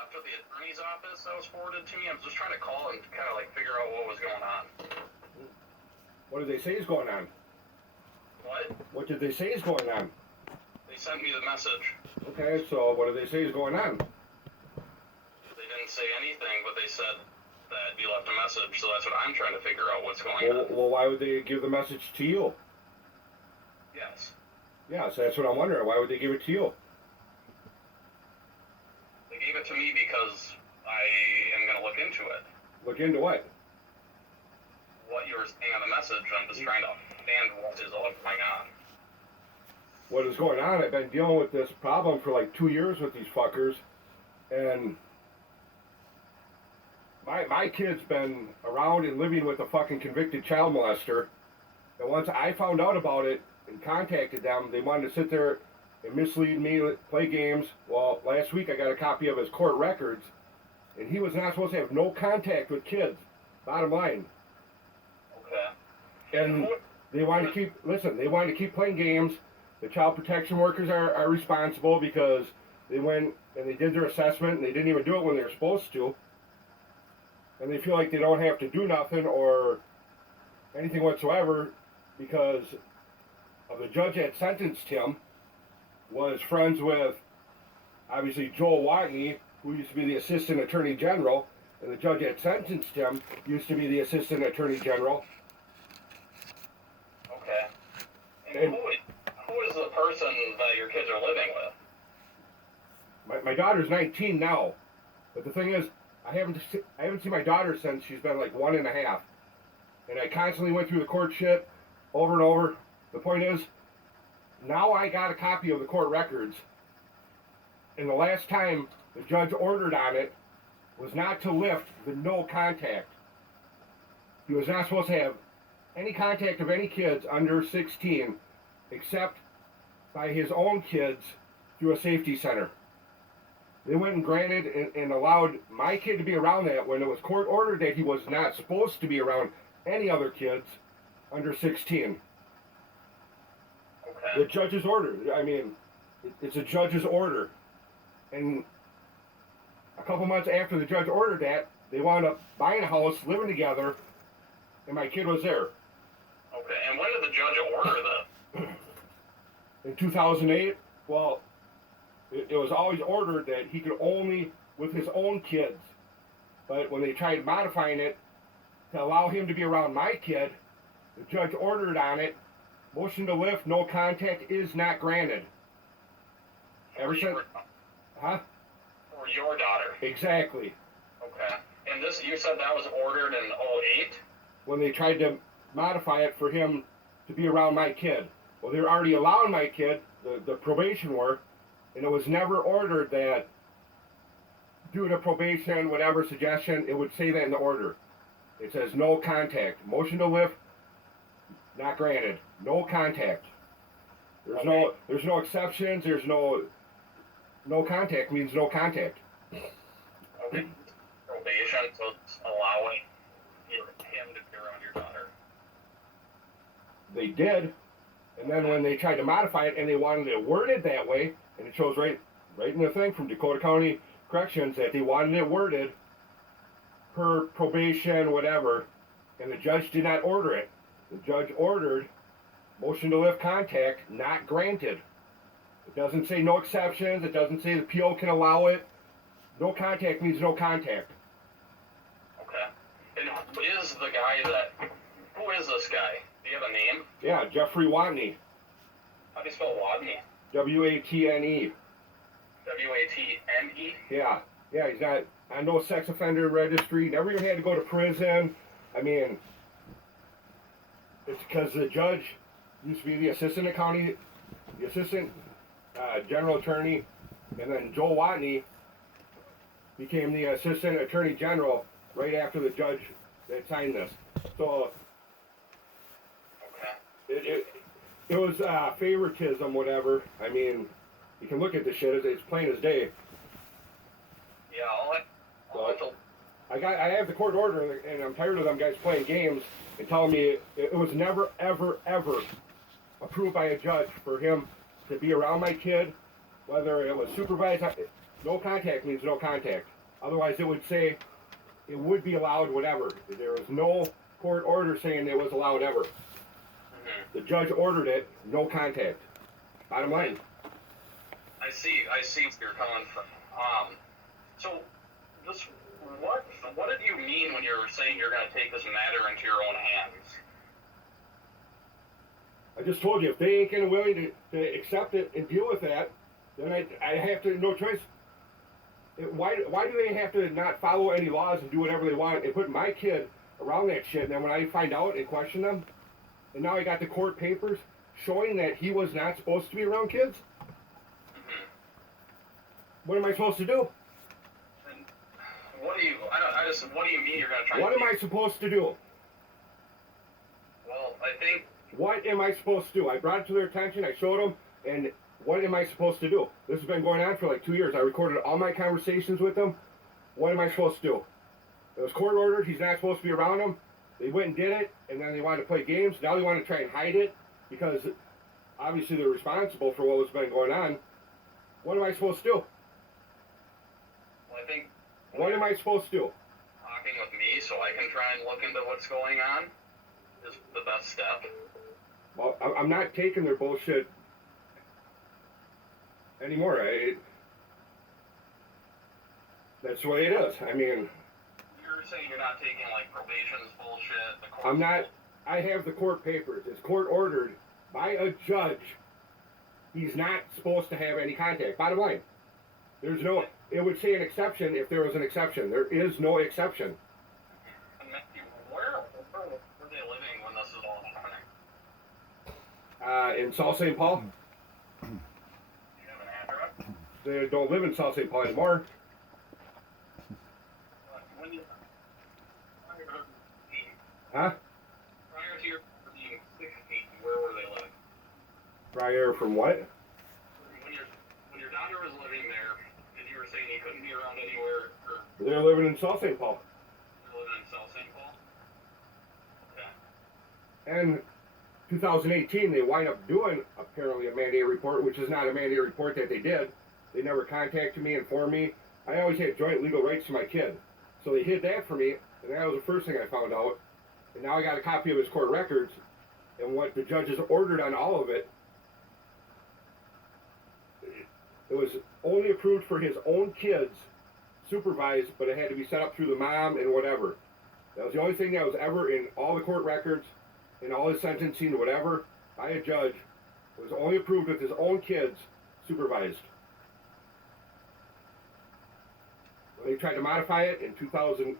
left with the attorney's office that was forwarded to me. I was just trying to call and kind of like figure out what was going on. What did they say is going on? What? What did they say is going on? They sent me the message. Okay, so what do they say is going on? They didn't say anything, but they said that you left a message, so that's what I'm trying to figure out what's going on. Well, why would they give the message to you? Yes. Yeah, so that's what I'm wondering. Why would they give it to you? They gave it to me because I am going to look into it. Look into what? What you were saying on the message. I'm just trying to understand what is all going on. What is going on? I've been dealing with this problem for like 2 years with these fuckers, and my kid's been around and living with a fucking convicted child molester, and once I found out about it and contacted them, they wanted to sit there and mislead me, play games. Well, last week I got a copy of his court records, and he was not supposed to have no contact with kids, bottom line. Okay. And they wanted to keep playing games. The child protection workers are responsible because they went and they did their assessment and they didn't even do it when they were supposed to. And they feel like they don't have to do nothing or anything whatsoever because of the judge that sentenced him was friends with, obviously, Joel Watney, who used to be the assistant attorney general, and the judge that sentenced him used to be the assistant attorney general. Okay. And who is the person that your kids are living with? My daughter's 19 now, but the thing is, I haven't seen my daughter since she's been like 1.5, and I constantly went through the court shit over and over. The point is, now I got a copy of the court records, and the last time the judge ordered on it was not to lift the no contact. He was not supposed to have any contact of any kids under 16 except by his own kids through a safety center. They went and granted and allowed my kid to be around that when it was court ordered that he was not supposed to be around any other kids under 16. Okay. The judge's order. I mean, it's a judge's order. And a couple months after the judge ordered that, they wound up buying a house, living together, and my kid was there. Okay, and when did the judge order that? In 2008, well, it was always ordered that he could only with his own kids. But when they tried modifying it to allow him to be around my kid, the judge ordered on it, motion to lift, no contact is not granted. Ever since, huh? For your daughter. Exactly. Okay. And this, you said that was ordered in 2008? When they tried to modify it for him to be around my kid. Well, they were already allowing my kid, the probation work, and it was never ordered that due to probation, whatever suggestion, it would say that in the order. It says no contact. Motion to lift, not granted. No contact. There's no exceptions. There's no contact means no contact. Okay. Probation, so it's allowing him to be around your daughter. They did, and then when they tried to modify it and they wanted it worded that way, and it shows right in the thing from Dakota County Corrections that they wanted it worded per probation, whatever, and the judge did not order it. The judge ordered motion to lift contact not granted. It doesn't say no exceptions. It doesn't say the PO can allow it. No contact means no contact. Okay. And who is the guy who is this guy? Do you have a name? Yeah, Jeffrey Watney. How do you spell Watney? W-A-T-N-E. W-A-T-N-E? Yeah, he's not on no sex offender registry. Never even had to go to prison. I mean, it's because the judge used to be the assistant general attorney, and then Joel Watney became the assistant attorney general right after the judge that signed this. So okay. It was favoritism, whatever. I mean, you can look at the shit; it's plain as day. Yeah, I have the court order, and I'm tired of them guys playing games and telling me it was never, ever, ever approved by a judge for him to be around my kid, whether it was supervised. No contact means no contact. Otherwise, it would say it would be allowed whatever. There was no court order saying it was allowed ever. Mm-hmm. The judge ordered it, no contact. Bottom line. I see where you're coming from. So, this, what did you mean when you were saying you're going to take this matter into your own hands? I just told you, if they ain't gonna willing to accept it and deal with that, then I have to, no choice. Why do they have to not follow any laws and do whatever they want and put my kid around that shit? And then when I find out and question them, and now I got the court papers showing that he was not supposed to be around kids. Mm-hmm. What am I supposed to do? And what do you mean you're going to try What am I supposed to do? Well, I think... What am I supposed to do? I brought it to their attention, I showed them, and what am I supposed to do? This has been going on for like 2 years. I recorded all my conversations with them. What am I supposed to do? It was court ordered, he's not supposed to be around them. They went and did it, and then they wanted to play games. Now they want to try and hide it, because obviously they're responsible for what was been going on. What am I supposed to do? Well, I think... What am I supposed to do? Talking with me so I can try and look into what's going on is the best step. Well, I'm not taking their bullshit anymore. That's the way it is. I mean... You're saying you're not taking, like, probation's bullshit, the court... I'm not... I have the court papers. It's court ordered by a judge. He's not supposed to have any contact. Bottom line. There's no... It would say an exception if there was an exception. There is no exception. And Matthew, where were they living when this is all happening? In South St. Paul. Do you have an address? They don't live in South St. Paul anymore. When you... Huh? Prior to your being 16, where were they living? Prior from what? When your daughter was living there, and you were saying you couldn't be around anywhere, or They're living in South St. Paul. you're living in South St. Paul? Okay. And 2018, they wind up doing apparently a mandated report, which is not a mandated report that they did. They never contacted me, informed me. I always had joint legal rights to my kid. So they hid that from me, and that was the first thing I found out. And now I got a copy of his court records, and what the judges ordered on all of it. It was only approved for his own kids, supervised, but it had to be set up through the mom and whatever. That was the only thing that was ever in all the court records, in all his sentencing, whatever, by a judge. It was only approved with his own kids, supervised. When they tried to modify it in 2000,